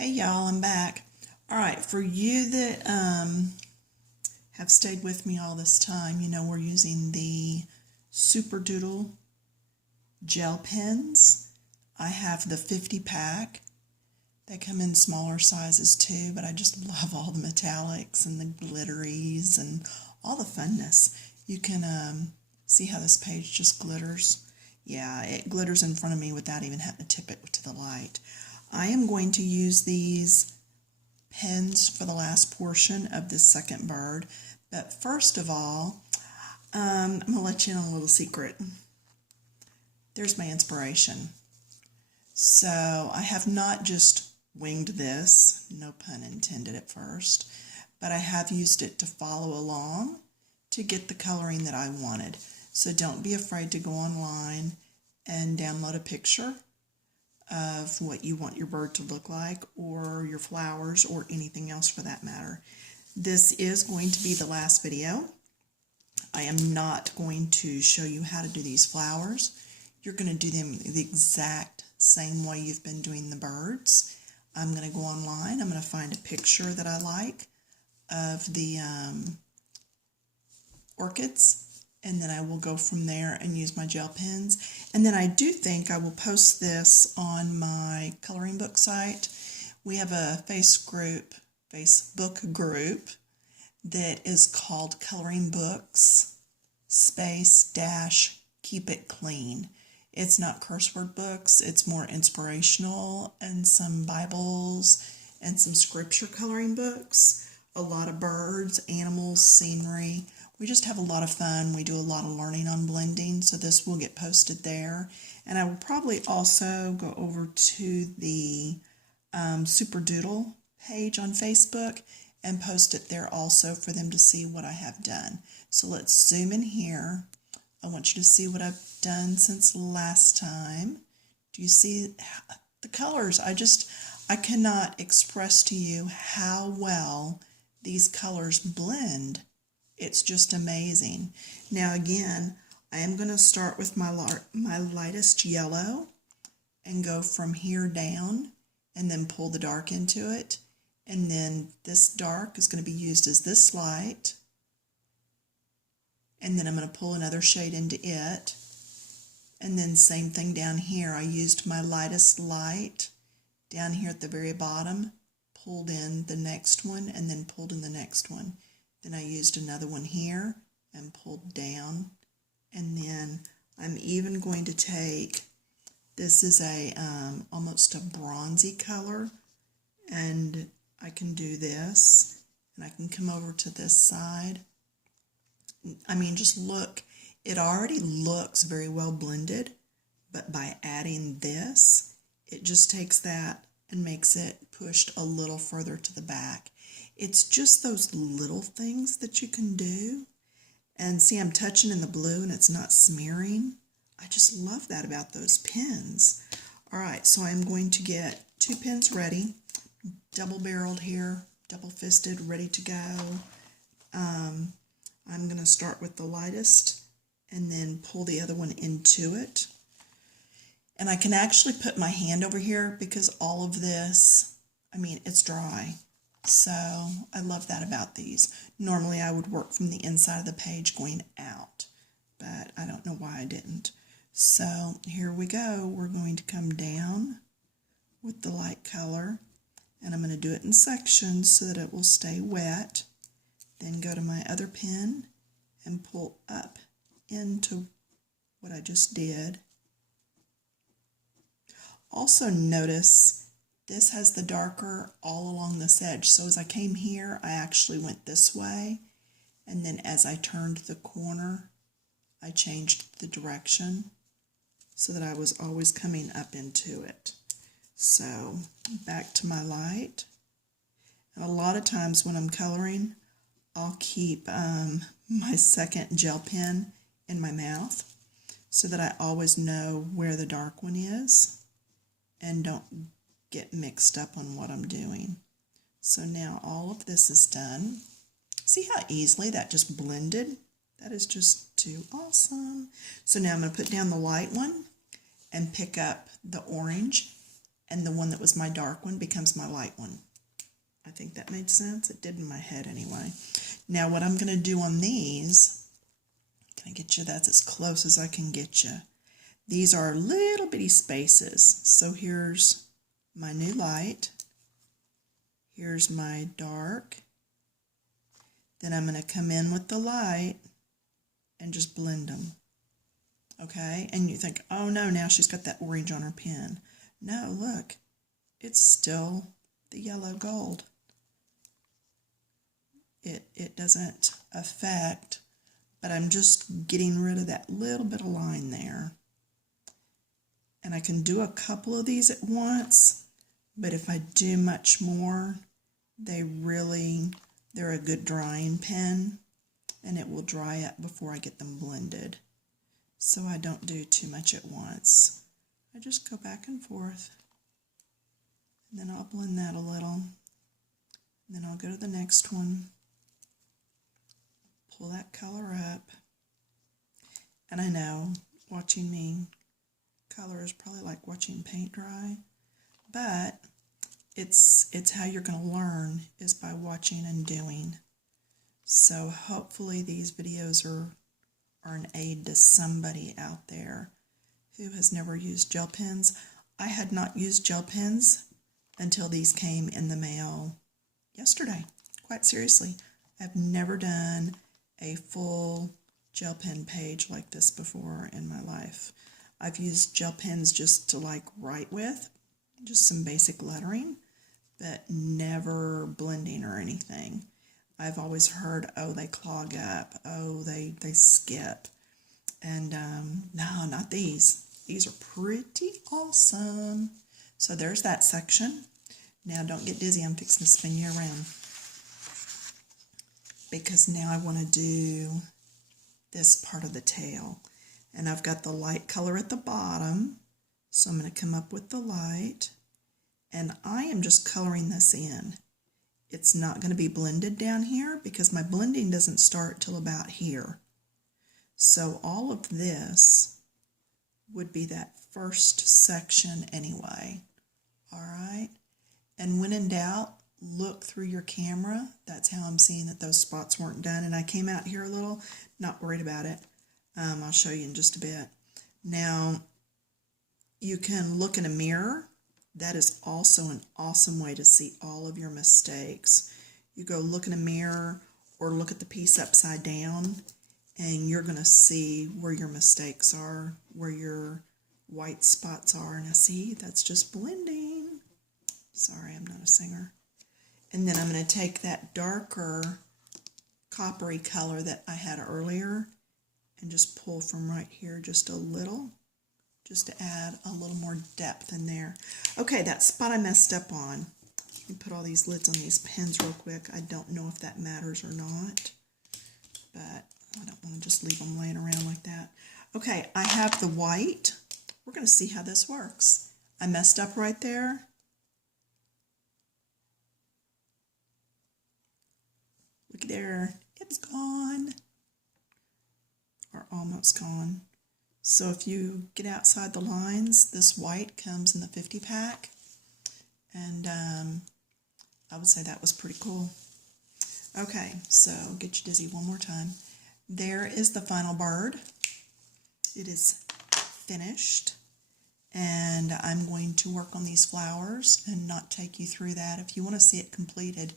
Hey y'all, I'm back. All right, for you that have stayed with me all this time, you know we're using the Super Doodle gel pens. I have the 50 pack. They come in smaller sizes too, but I just love all the metallics and the glitteries and all the funness. You can see how this page just glitters. Yeah, it glitters in front of me without even having to tip it to the light. I am going to use these pens for the last portion of this second bird, but first of all, I'm going to let you in on a little secret. There's my inspiration. So I have not just winged this, no pun intended at first, but I have used it to follow along to get the coloring that I wanted. So don't be afraid to go online and download a picture of what you want your bird to look like, or your flowers, or anything else for that matter. This is going to be the last video. I am not going to show you how to do these flowers. You're going to do them the exact same way you've been doing the birds. I'm going to go online. I'm going to find a picture that I like of the orchids, and then I will go from there and use my gel pens. And then I do think I will post this on my coloring book site. We have a Facebook group that is called Coloring Books _Keep It Clean. It's not curse word books, it's more inspirational and some Bibles and some scripture coloring books. A lot of birds, animals, scenery. We just have a lot of fun. We do a lot of learning on blending, so this will get posted there. And I will probably also go over to the Super Doodle page on Facebook and post it there also for them to see what I have done. So let's zoom in here. I want you to see what I've done since last time. Do you see the colors? I cannot express to you how well these colors blend. It's just amazing. Now again, I am going to start with my lightest yellow and go from here down and then pull the dark into it. And then this dark is going to be used as this light. And then I'm going to pull another shade into it. And then same thing down here. I used my lightest light down here at the very bottom, pulled in the next one, and then pulled in the next one. Then I used another one here and pulled down. And then I'm even going to take, this is a almost a bronzy color, and I can do this, and I can come over to this side. I mean, just look, it already looks very well blended, but by adding this, it just takes that and makes it pushed a little further to the back. It's just those little things that you can do. And see, I'm touching in the blue and it's not smearing. I just love that about those pens. All right, so I'm going to get 2 pens ready, double-barreled here, double-fisted, ready to go. I'm going to start with the lightest and then pull the other one into it. And I can actually put my hand over here because all of this, I mean, it's dry. So I love that about these. Normally I would work from the inside of the page going out, but I don't know why I didn't. So here we go. We're going to come down with the light color, and I'm going to do it in sections so that it will stay wet. Then go to my other pen and pull up into what I just did. Also notice this has the darker all along this edge. So as I came here, I actually went this way. And then as I turned the corner, I changed the direction so that I was always coming up into it. So back to my light. And a lot of times when I'm coloring, I'll keep my second gel pen in my mouth so that I always know where the dark one is and don't get mixed up on what I'm doing. So now all of this is done. See how easily that just blended? That is just too awesome. So now I'm going to put down the light one and pick up the orange and the one that was my dark one becomes my light one. I think that made sense. It did in my head anyway. Now what I'm going to do on these, can I get you? That's as close as I can get you. These are little bitty spaces. So here's my new light. Here's my dark. Then I'm going to come in with the light and just blend them. Okay, and you think, oh no, now she's got that orange on her pen. No, look, it's still the yellow gold. It doesn't affect, but I'm just getting rid of that little bit of line there. And I can do a couple of these at once, but if I do much more, they're a good drying pen, and it will dry up before I get them blended. So I don't do too much at once. I just go back and forth. And then I'll blend that a little. And then I'll go to the next one. Pull that color up. And I know, watching me color is probably like watching paint dry. But it's how you're going to learn, is by watching and doing. So hopefully these videos are an aid to somebody out there who has never used gel pens. I had not used gel pens until these came in the mail yesterday. Quite seriously, I've never done a full gel pen page like this before in my life. I've used gel pens just to like write with, just some basic lettering, but never blending or anything. I've always heard, oh, they clog up, oh, they skip. And no, not these. These are pretty awesome. So there's that section. Now don't get dizzy, I'm fixing to spin you around. Because now I want to do this part of the tail. And I've got the light color at the bottom. So I'm going to come up with the light. And I am just coloring this in. It's not going to be blended down here because my blending doesn't start till about here. So all of this would be that first section anyway. All right. And when in doubt, look through your camera. That's how I'm seeing that those spots weren't done. And I came out here a little, not worried about it. I'll show you in just a bit. Now, you can look in a mirror. That is also an awesome way to see all of your mistakes. You go look in a mirror or look at the piece upside down, and you're going to see where your mistakes are, where your white spots are. Now see, that's just blending. Sorry, I'm not a singer. And then I'm going to take that darker coppery color that I had earlier and just pull from right here just a little, just to add a little more depth in there. Okay, that spot I messed up on. Let me put all these lids on these pens real quick. I don't know if that matters or not, but I don't want to just leave them laying around like that. Okay, I have the white. We're going to see how this works. I messed up right there. Look there, it's gone, or almost gone. So if you get outside the lines, this white comes in the 50 pack, and I would say that was pretty cool. Okay, so get you dizzy one more time. There is the final bird. It is finished, and I'm going to work on these flowers and not take you through that. If you want to see it completed,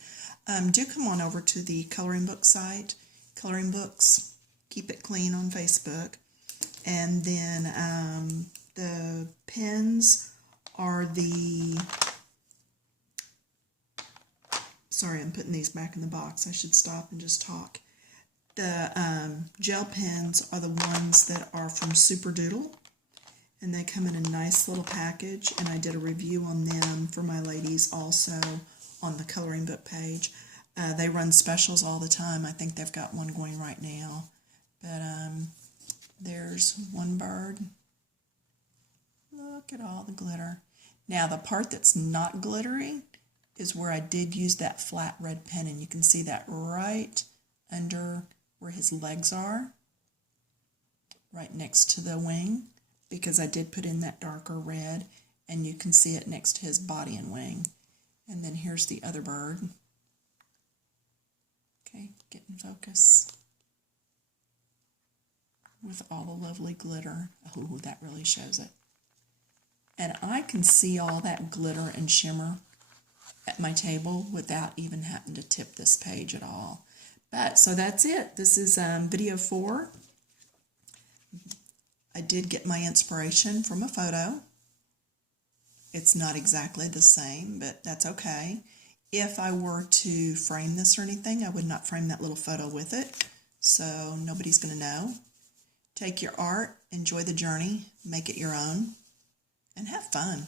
do come on over to the coloring book site, Coloring Books, Keep It Clean on Facebook. And then the pens are the, sorry, I'm putting these back in the box. I should stop and just talk. The gel pens are the ones that are from Super Doodle, and they come in a nice little package, and I did a review on them for my ladies also on the coloring book page. They run specials all the time. I think they've got one going right now. But there's one bird. Look at all the glitter. Now the part that's not glittery is where I did use that flat red pen, and you can see that right under where his legs are, right next to the wing, because I did put in that darker red, and you can see it next to his body and wing. And then here's the other bird. Okay, get in focus. With all the lovely glitter. Oh, that really shows it. And I can see all that glitter and shimmer at my table without even having to tip this page at all. But, so that's it. This is video 4. I did get my inspiration from a photo. It's not exactly the same, but that's okay. If I were to frame this or anything, I would not frame that little photo with it, so nobody's going to know. Take your art, enjoy the journey, make it your own, and have fun.